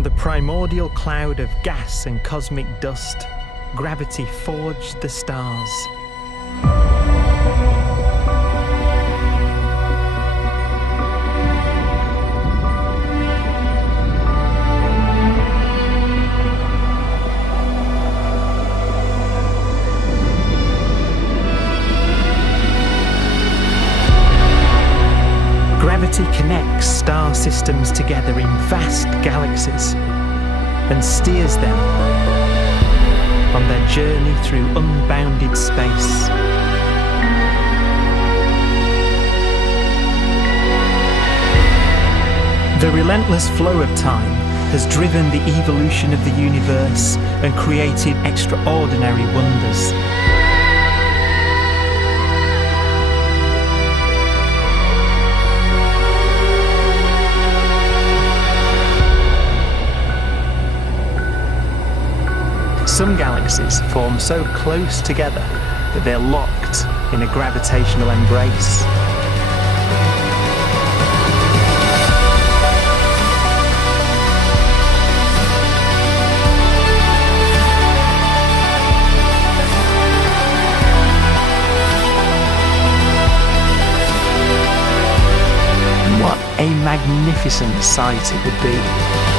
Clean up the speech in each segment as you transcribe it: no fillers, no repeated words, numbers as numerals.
From the primordial cloud of gas and cosmic dust, gravity forged the stars. Gravity connects star systems together in vast galaxies and steers them on their journey through unbounded space. The relentless flow of time has driven the evolution of the universe and created extraordinary wonders. Some galaxies form so close together that they're locked in a gravitational embrace. What a magnificent sight it would be.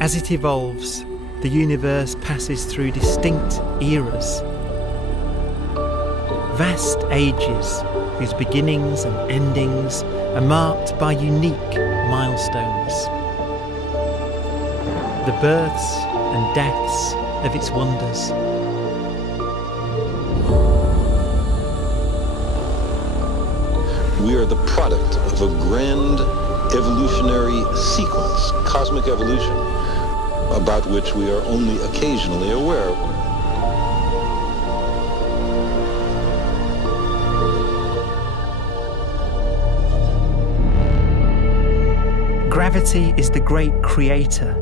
As it evolves, the universe passes through distinct eras. Vast ages whose beginnings and endings are marked by unique milestones. The births and deaths of its wonders. We are the product of a grand evolutionary sequence, cosmic evolution, about which we are only occasionally aware. Gravity is the great creator,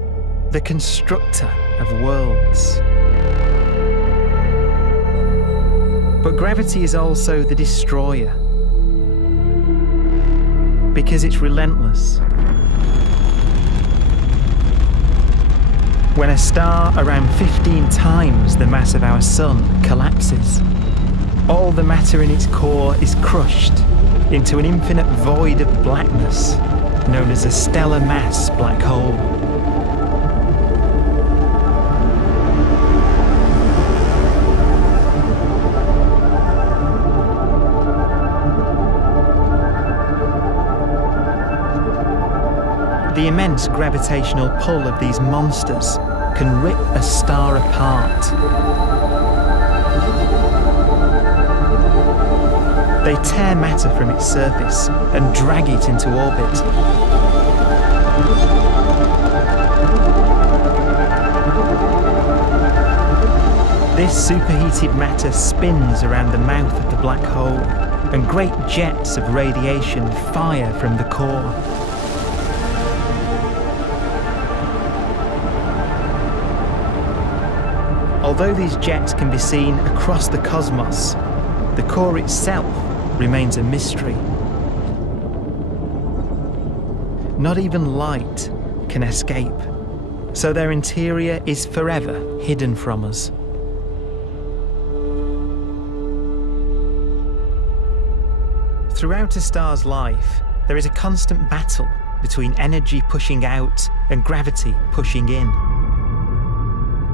the constructor of worlds. But gravity is also the destroyer, because it's relentless. When a star around 15 times the mass of our Sun collapses, all the matter in its core is crushed into an infinite void of blackness known as a stellar mass black hole. The immense gravitational pull of these monsters can rip a star apart. They tear matter from its surface and drag it into orbit. This superheated matter spins around the mouth of the black hole, and great jets of radiation fire from the core. Although these jets can be seen across the cosmos, the core itself remains a mystery. Not even light can escape, so their interior is forever hidden from us. Throughout a star's life, there is a constant battle between energy pushing out and gravity pushing in.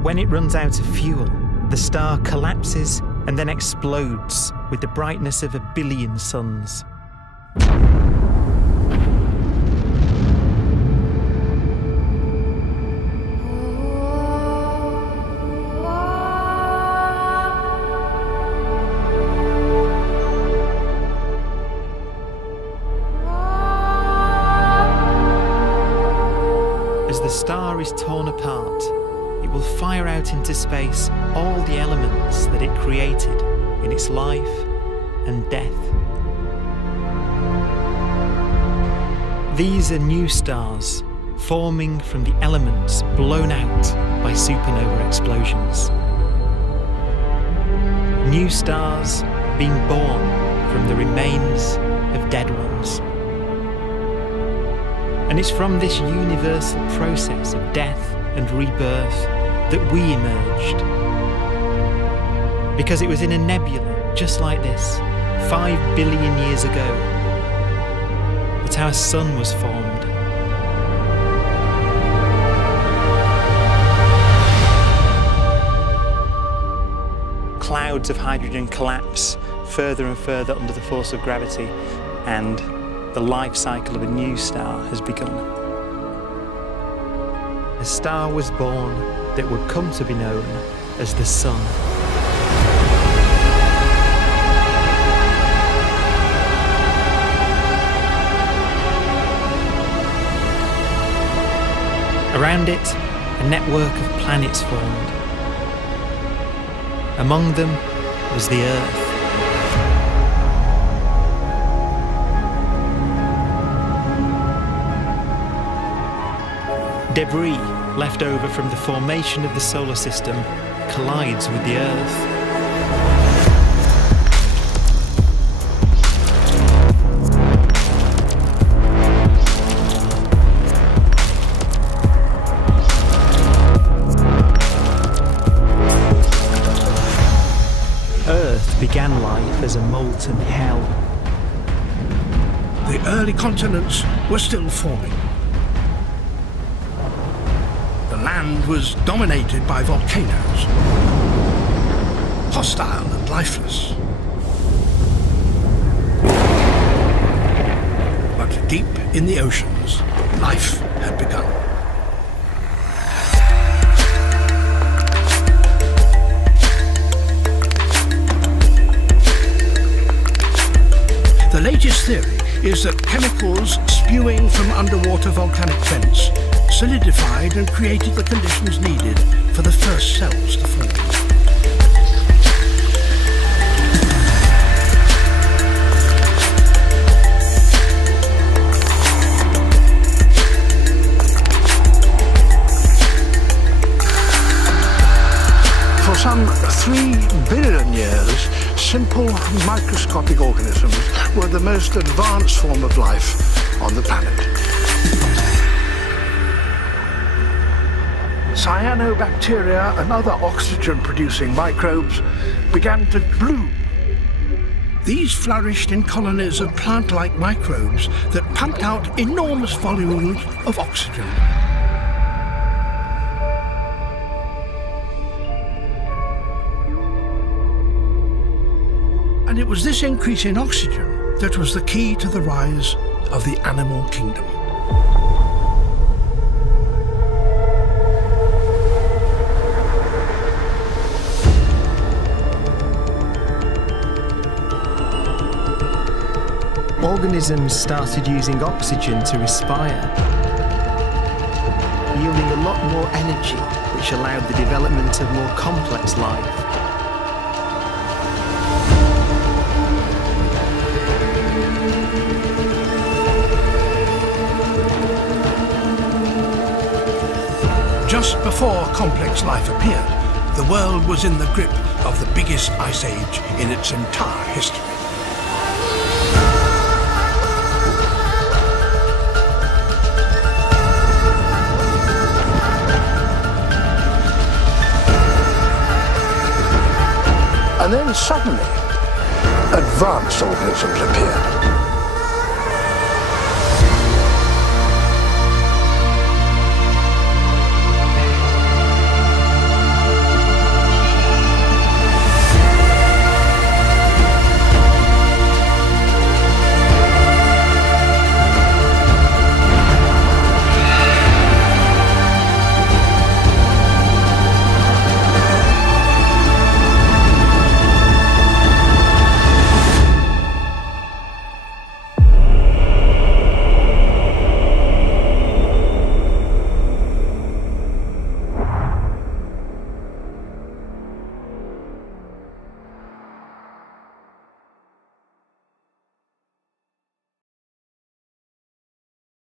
When it runs out of fuel, the star collapses and then explodes with the brightness of 1 billion suns. As the star is torn apart, it it will fire out into space all the elements that it created in its life and death. These are new stars forming from the elements blown out by supernova explosions. New stars being born from the remains of dead ones. And it's from this universal process of death and rebirth that we emerged. Because it was in a nebula just like this, 5 billion years ago, that our sun was formed. Clouds of hydrogen collapse further and further under the force of gravity, and the life cycle of a new star has begun. A star was born that would come to be known as the Sun. Around it, a network of planets formed. Among them was the Earth. Debris left over from the formation of the solar system collides with the Earth. Earth began life as a molten hell. The early continents were still forming. The land was dominated by volcanoes, hostile and lifeless. But deep in the oceans, life had begun. The latest theory is that chemicals spewing from underwater volcanic vents solidified and created the conditions needed for the first cells to form. For some 3 billion years, simple microscopic organisms were the most advanced form of life on the planet. Cyanobacteria and other oxygen-producing microbes began to bloom. These flourished in colonies of plant-like microbes that pumped out enormous volumes of oxygen. And it was this increase in oxygen that was the key to the rise of the animal kingdom. Organisms started using oxygen to respire, yielding a lot more energy, which allowed the development of more complex life. Just before complex life appeared, the world was in the grip of the biggest ice age in its entire history. And then suddenly, advanced organisms appeared.